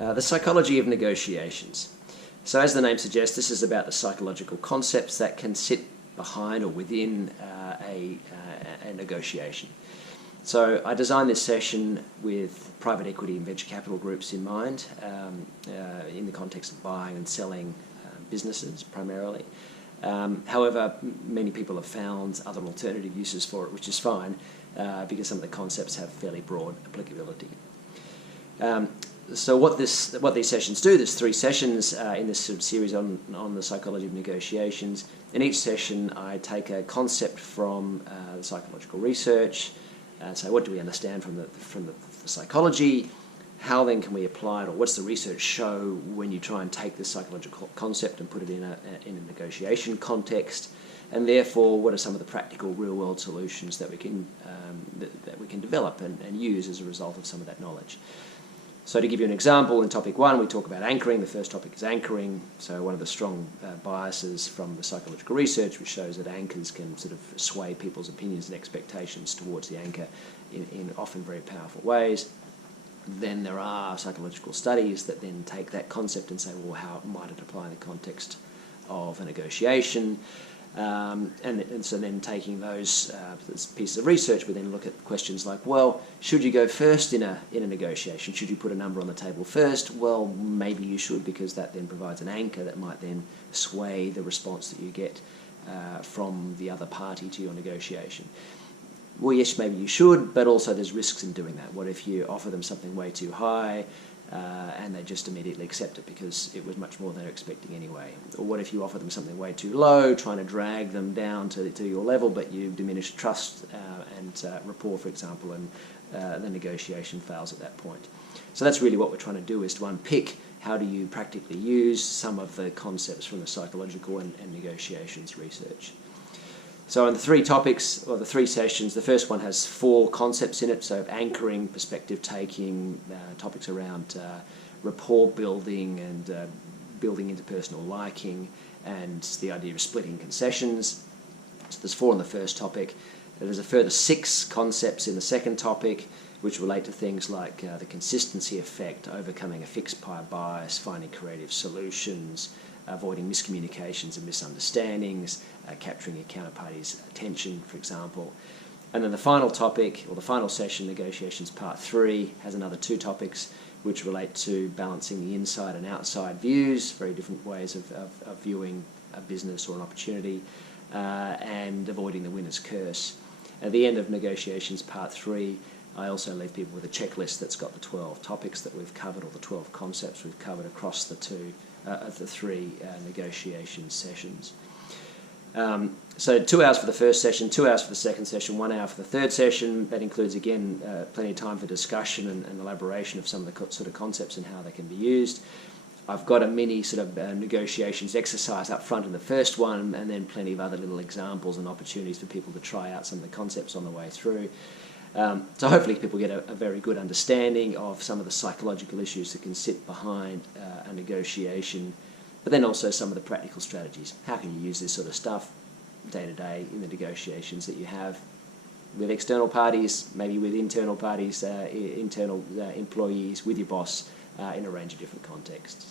The psychology of negotiations. So as the name suggests, this is about the psychological concepts that can sit behind or within a negotiation. So I designed this session with private equity and venture capital groups in mind, in the context of buying and selling businesses primarily. However, many people have found other alternative uses for it, which is fine, because some of the concepts have fairly broad applicability. So what these sessions do, there's 3 sessions in this sort of series on the psychology of negotiations. In each session I take a concept from the psychological research, so what do we understand from the psychology, how then can we apply it, or what's the research show when you try and take this psychological concept and put it in a negotiation context, and therefore what are some of the practical real-world solutions that we can develop and use as a result of some of that knowledge. So to give you an example, in topic 1 we talk about anchoring. The first topic is anchoring. So one of the strong biases from the psychological research, which shows that anchors can sort of sway people's opinions and expectations towards the anchor in often very powerful ways. Then there are psychological studies that then take that concept and say, well, how might it apply in the context of a negotiation? And so then taking those pieces of research, we then look at questions like, well, should you go first in a negotiation? Should you put a number on the table first? Well, maybe you should, because that then provides an anchor that might then sway the response that you get from the other party to your negotiation. Well, yes, maybe you should, but also there's risks in doing that. What if you offer them something way too high and they just immediately accept it because it was much more than they're expecting anyway? Or what if you offer them something way too low, trying to drag them down to your level, but you diminish trust and rapport, for example, and the negotiation fails at that point. So that's really what we're trying to do, is to unpick how do you practically use some of the concepts from the psychological and negotiations research. So in the 3 topics, or the 3 sessions, the first one has 4 concepts in it, so anchoring, perspective taking, topics around rapport building and building interpersonal liking, and the idea of splitting concessions. So there's 4 in the first topic. There's a further 6 concepts in the second topic, which relate to things like the consistency effect, overcoming a fixed bias, finding creative solutions, avoiding miscommunications and misunderstandings, capturing your counterparty's attention, for example. And then the final topic, or the final session, negotiations part 3, has another 2 topics which relate to balancing the inside and outside views, very different ways of viewing a business or an opportunity, and avoiding the winner's curse. At the end of negotiations part 3, I also leave people with a checklist that's got the 12 topics that we've covered, or the 12 concepts we've covered across the 3 negotiation sessions. So 2 hours for the first session, 2 hours for the second session, 1 hour for the third session. That includes, again, plenty of time for discussion and elaboration of some of the sort of concepts and how they can be used. I've got a mini sort of negotiations exercise up front in the first one, and then plenty of other little examples and opportunities for people to try out some of the concepts on the way through. So hopefully people get a very good understanding of some of the psychological issues that can sit behind a negotiation, but then also some of the practical strategies. How can you use this sort of stuff day to day in the negotiations that you have with external parties, maybe with internal parties, internal employees, with your boss, in a range of different contexts.